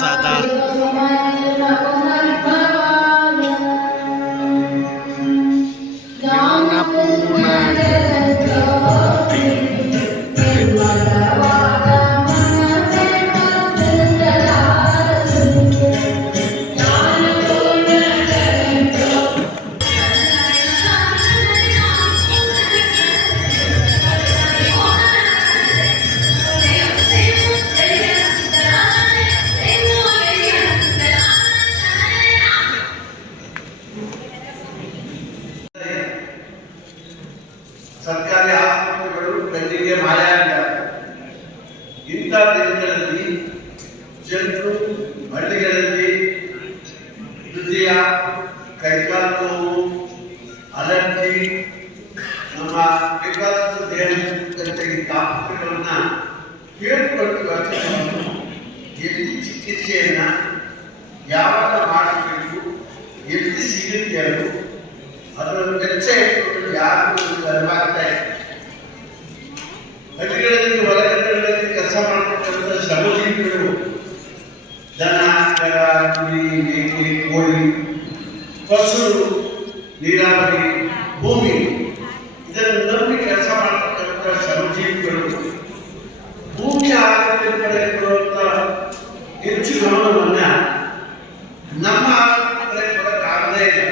ಸದಾ ಜ್ಞಾನಪೂರ್ಣ ಸರ್ಕಾರಿ ಆಸ್ಪತ್ರೆಗಳು ಕಣ್ಣಿಗೆ ಮಾಯ ಆಗಿದ್ದಾರೆ. ಇಂಥ ದಿನಗಳಲ್ಲಿ ಜನರು ಹಳ್ಳಿಗಳಲ್ಲಿ ಹೃದಯ, ಕೈಕಾಲು ನೋವು, ಅಲರ್ಜಿ, ನಮ್ಮ ಬೇಕಾದಷ್ಟು ದೇಹಕ್ಕೆ ಡಾಕ್ಟರ್ಗಳನ್ನ ಕೇಳಿಕೊಂಡು ಎಲ್ಲಿ ಚಿಕಿತ್ಸೆಯನ್ನ ಯಾವಾಗ ಮಾಡಬೇಕು, ಎಲ್ಲಿ ಸಿಗುತ್ತೆ ಅದರ ವೆಚ್ಚ ಇಟ್ಕೊಂಡು ಯಾರು ಅರಿವಾಗ್ತಾ ಇದೆ. ಹಳ್ಳಿಗಳಲ್ಲಿ ಹೊರಗಡೆಗಳಲ್ಲಿ ಕೆಲಸ ಮಾಡತಕ್ಕಂಥ ಶ್ರಮಜೀವಿಗಳು, ದನ, ಕರ, ಕುರಿ, ಮೇಕೆ, ಕೋಳಿ, ಪಶು, ನೀರಾವರಿ, ಭೂಮಿ ಇದನ್ನು ನಂಬಿ ಕೆಲಸ ಮಾಡತಕ್ಕಂಥ ಶ್ರಮಜೀವಿಗಳು ಭೂಮಿಯ ಆರೋಗ್ಯ ಪಡೆದುಕೊಳ್ಳುವಂತ ಹೆಚ್ಚು ಗಮನವನ್ನ ನಮ್ಮ ಆರೋಗ್ಯ ಕೊಡಕ್ಕಾಗದೇ ಇಲ್ಲ.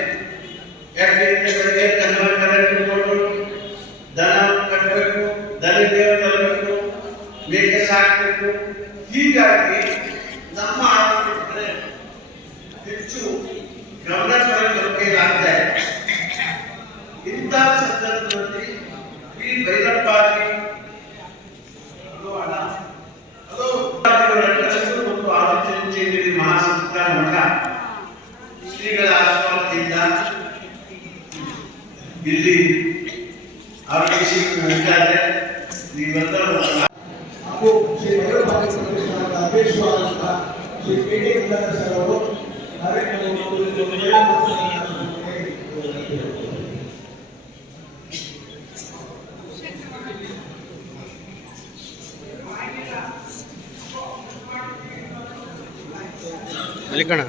ಯಾಕೆಂದ್ರೆ ಬೆಳಗ್ಗೆ ದನ ಕಟ್ಟಬೇಕು, ದನ ಕಟ್ಟಬೇಕು, ದನ ದೇವ ತರಬೇಕು, ಮೇಕೆ ಸಾಕಬೇಕು. ಹೀಗಾಗಿ ನಮ್ಮ ಆರೋಗ್ಯ ಹೆಚ್ಚು ಗಮನ ಕೊಡಬೇಕಾಗ್ತಾ ಇದೆ. ಇಂಥ ಸಂದರ್ಭದಲ್ಲಿ ಈ ಭೈರಪ್ಪಾಜಿ ಮತ್ತು ಆದಿಚುಂಚನಗಿರಿ ಮಹಾಸಂಸ್ಥಾನ ಮಠ ಶ್ರೀಗಳ ಆಶೀರ್ವಾದದಿಂದ ಇಲ್ಲಿ ಆರೋಗ್ಯ ಶಿಬಿರ ನಡೀತಾರೆ. ನೀವೆಲ್ಲರೂ ಹಾಗೂ ಶ್ರೀ ಭೈರಪ್ಪಾಜಿ ಸಂಸ್ಥಾನದ ಅಧ್ಯಕ್ಷರಾದಂಥ ಶ್ರೀ ಕೆ.ಕೆ. ಗಂಗಾಧರ ಸರ್ ಅವರು ಅಲ್ಲಿಕಣ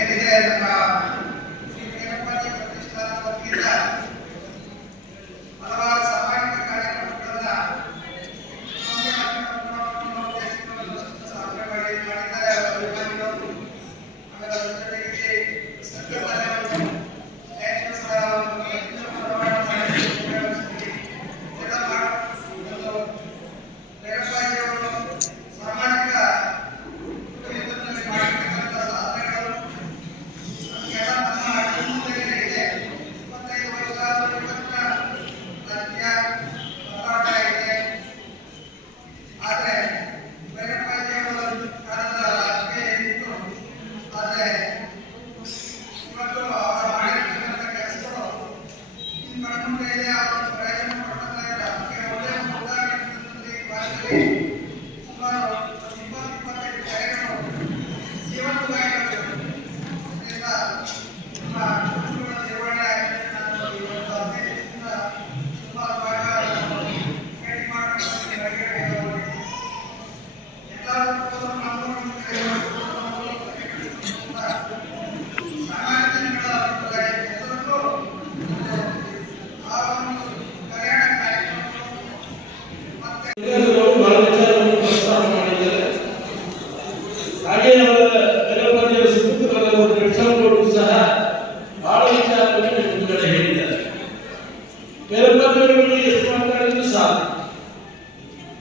ಏನಿದೆ ನಮ್ಮ ಶ್ರೀ ಭೈರಪ್ಪಾಜಿ ಪ್ರತಿಷ್ಠಾನದ ವತಿಯಿಂದ ಹಲವಾರು ಸಾಮಾಜಿಕ ಕಾರ್ಯಕ್ರಮಗಳನ್ನ ಮಾಡಿದ್ದಾರೆ. ಅಭಿಮಾನಿಗಳು ಆಮೇಲೆ ಅದರ ಜೊತೆಗೆ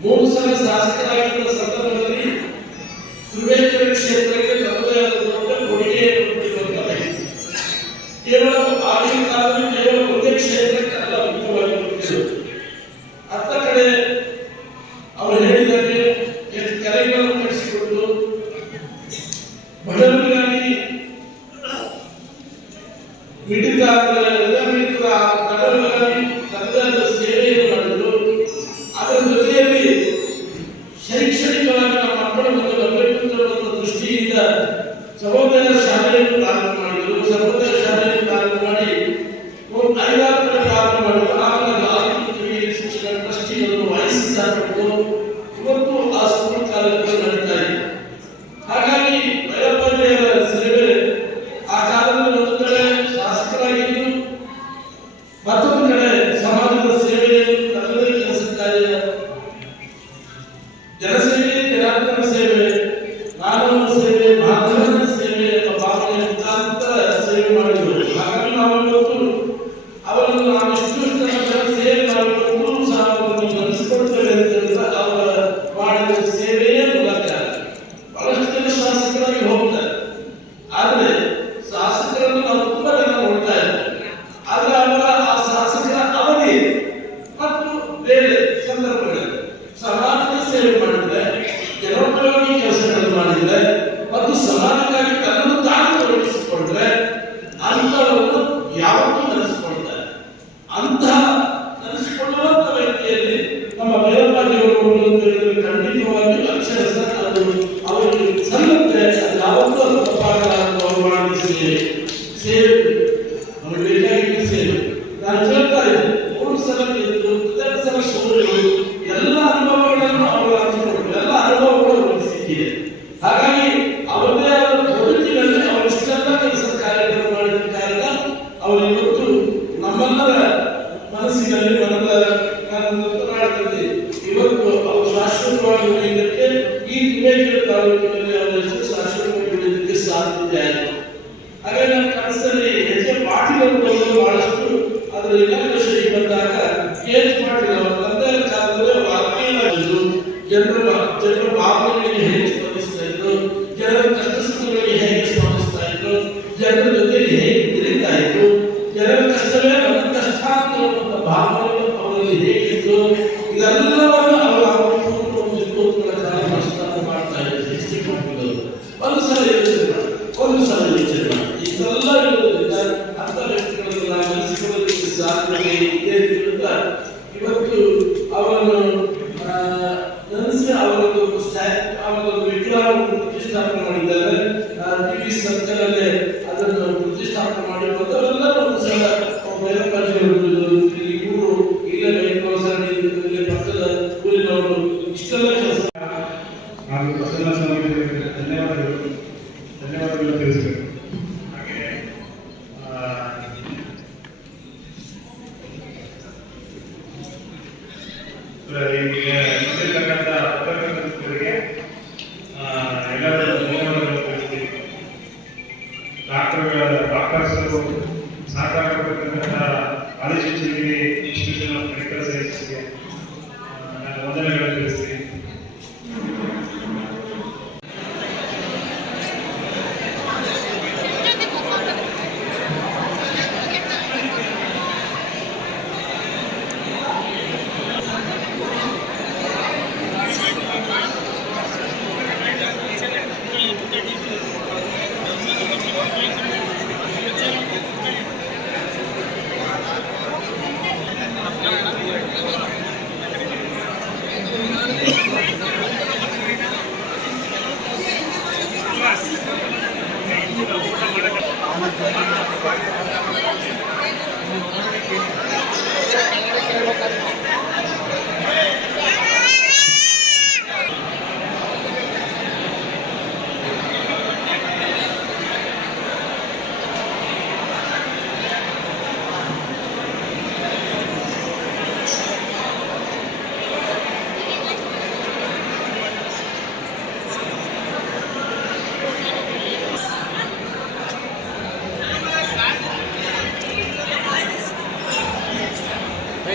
ಮೂರು ಸಲ ಶಾಸಕರಾಗಿದ್ದ ಸಂದರ್ಭದಲ್ಲಿ ತ್ರಿವೇಂದ್ರ ಕ್ಷೇತ್ರಕ್ಕೆ ತಮ್ಮದೇ ಆದ ದೊಡ್ಡ ಕೊಡುಗೆಯನ್ನು ಕೊಟ್ಟಿರುವಂತಹ ಕೇವಲ ಆಗಿನ ಕಾಲದಲ್ಲಿ ಕೇವಲ ಒಂದೇ ಕ್ಷೇತ್ರಕ್ಕೆ ಅಲ್ಲ ಮುಖ್ಯವಾಗಿ ಕೊಟ್ಟಿದ್ರು. ಅತ್ತ ಕಡೆ ಅವರು ಹೇಳಿದಂತೆ ಕೆರೆಗಳನ್ನು ಕಟ್ಟಿಸಿಕೊಂಡು ಬಡವರಿಗಾಗಿ ಮಿಡಿತ ಕಡಲುಗಾಗಿ ತಂದದ ಶಾಸಕರನ್ನು ನಾವು ತುಂಬಾ ಜನ ನೋಡ್ತಾ ಇದ್ದೇವೆ. ಆದ್ರೆ ಅವರ ಆ ಶಾಸಕರ ಅವಧಿ ಮತ್ತು ಬೇರೆ ಸಂದರ್ಭಗಳಲ್ಲಿ ಸಮಾಜದ ಸೇವೆ ಮಾಡಿದ್ರೆ, ಜನೋಪಯೋಗಿ ಕೆಲಸಗಳನ್ನು ಮಾಡಿದ್ರೆ ಮತ್ತು ಸಮಾಜಕ್ಕಾಗಿ ತನ್ನನ್ನು ತಾನು ತೊಡಗಿಸಿಕೊಂಡ್ರೆ ಅಂತವರನ್ನು ಯಾವತ್ತೂ ನೆನೆಸಿಕೊಳ್ತಾರೆ. ಅಂತಹ ನೆನೆಸಿಕೊಳ್ಳುವಂತ ವ್ಯಕ್ತಿಯಲ್ಲಿ ನಮ್ಮ ಭೈರಪ್ಪಾಜಿಯವರು ಖಂಡಿತವಾಗಿ ಅಕ್ಷರಶಃ ಅದು ಅವರಿಗೆ ಸಲ್ಲುತ್ತೆ. ಅದು ಯಾವತ್ತೂ ಅದು ತಪ್ಪಾಗಲಾರದು. ಅವರು ಮಾಡಿದ ಸೇವೆ ಅವರು ಬೇಕಾಗಿದ್ದ ಸೇವೆ. ನಾನು ಹೇಳ್ತಾ ಇದ್ದೆ, 3 ಸಲ ಗೆದ್ದು 2 ಸಲ ಸೋಲು, ಎಲ್ಲ ಅನುಭವಗಳನ್ನು ಅವರು ಹಂಚಿಕೊಂಡ್ರು. ಎಲ್ಲ ಅನುಭವಗಳು ಅವರಿಗೆ ಸಿಕ್ಕಿದೆ. ಹಾಗಾಗಿ ಅವರದೇ ಆದ ಬದುಕಿನಲ್ಲಿ ಅವರು ಇಷ್ಟೆಲ್ಲ ಕೆಲಸ ಕಾರ್ಯಕ್ರಮ ಮಾಡಿದ ಕಾರಣ ಅವರು ಇವತ್ತು ನಮ್ಮೆಲ್ಲರ ಮನಸ್ಸಿನಲ್ಲಿ ನಾಡದಲ್ಲಿ ಇವತ್ತು ಅವರು ಶಾಶ್ವತವಾಗಿ ಉಳಿಯುವುದಕ್ಕೆ, ಈ ತಿಬೇಕೇರಿ ತಾಲೂಕಿನಲ್ಲಿ ಅವರ ಹೆಸರು ಶಾಶ್ವತವಾಗಿ ಉಳಿಯುವುದಕ್ಕೆ ಸಾಧ್ಯತೆ ಆಯಿತು. ಹಾಗೆ ನನ್ನ ಕನಸಲ್ಲಿ ಎಚ್ ಎ ಪಾಟೀಲ್ ಅವರು ಬಹಳಷ್ಟು ಅದರ ಇನಾಗ್ರೇಷನ್ ಬಂದಾಗ ಕೆ.ಎಚ್. ಪಾಟೀಲ್ ಅವರ ತಂದೆಯ ಕಾಲದಲ್ಲಿ ವಾಲ್ಮೀಕಿ ಜನರ ಭಾವನೆಗಳಿಗೆ ಹೇಗೆ ಸ್ಪಂದಿಸ್ತಾ ಇದ್ರು, ಜನರ ಕಷ್ಟ ಸುಖಗಳಿಗೆ ಹೇಗೆ ಸ್ಪಂದಿಸ್ತಾ ಇದ್ರು, ಜನರ ಜೊತೆಗೆ ಹೇಗೆ ಬೆಳೀತಾ ಇದ್ರು, ಜನರ ಕಷ್ಟವೇ ನನ್ನ ಕಷ್ಟ ಅಂತ ಭಾವನೆ ಅವರಲ್ಲಿ ಹೇಗಿತ್ತು, ಇದೆಲ್ಲವನ್ನು ಅವರು ಮಾಡ್ತಾ ಇದ್ದಾರೆ. ಒಂದು ಸಲ ಯೋಚನೆ ಇದೆಲ್ಲ ಇರೋದ್ರಿಂದ ಅಂತ ವ್ಯಕ್ತಿಗಳನ್ನು ನಾವು ನೆನೆಸಿಕೊಳ್ಳಲಿಕ್ಕೆ ಸಾಧ್ಯತೆ ಇದೆ ಅಂತ ಇವತ್ತು ಅವರನ್ನು ನೆನೆಸಿ ಅವರದ್ದು ವಿಗ್ರಹವನ್ನು ಪ್ರತಿಷ್ಠಾಪನೆ ಮಾಡಿದ್ದಾರೆ. ಟಿವಿ ಸರ್ಕಲಲ್ಲೇ ಅದನ್ನು ಪ್ರತಿಷ್ಠಾಪನೆ ಮಾಡಿ ಮೊದಲೆಲ್ಲರೂ ಒಂದು ಸಲ ಭೈರಪ್ಪಾಜಿಯವರು ಈ ಊರು ಇಲ್ಲೇ ಇಲ್ಲೇ ಪಕ್ಕದ ಊರಿನವರು ಇಷ್ಟೆಲ್ಲ ಕೆಲಸ ಹಾಗೂ ಪ್ರಸನ್ನ ಸ್ವಾಮಿಗಳಿಗೆ ಧನ್ಯವಾದಗಳು ತಿಳಿಸಬೇಕು. ಹಾಗೆ ಬಂದಿರ್ತಕ್ಕಂಥ ಪತ್ರಕರ್ತರಿಗೆ ಎಲ್ಲರೂ ಧನ್ಯವಾದಗಳು ತಿಳಿಸ್ತೀವಿ. ಡಾಕ್ಟರ್ಸರು ಸಹಕಾರ ಕೊಟ್ಟಿರ್ತಕ್ಕಂಥ ಆದಿಚುಂಚನಗಿರಿ ಇನ್ಸ್ಟಿಟ್ಯೂಷನ್ ಆಫ್ ಮೆಡಿಕಲ್ ಸೈನ್ಸಸ್ಗೆ ನಾನು ವಂದನೆಗಳನ್ನು ತಿಳಿಸ್ತೀನಿ.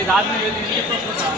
इदादमेಲೆ ಇಲ್ಲಿ ತೋರಿಸ್ತಾ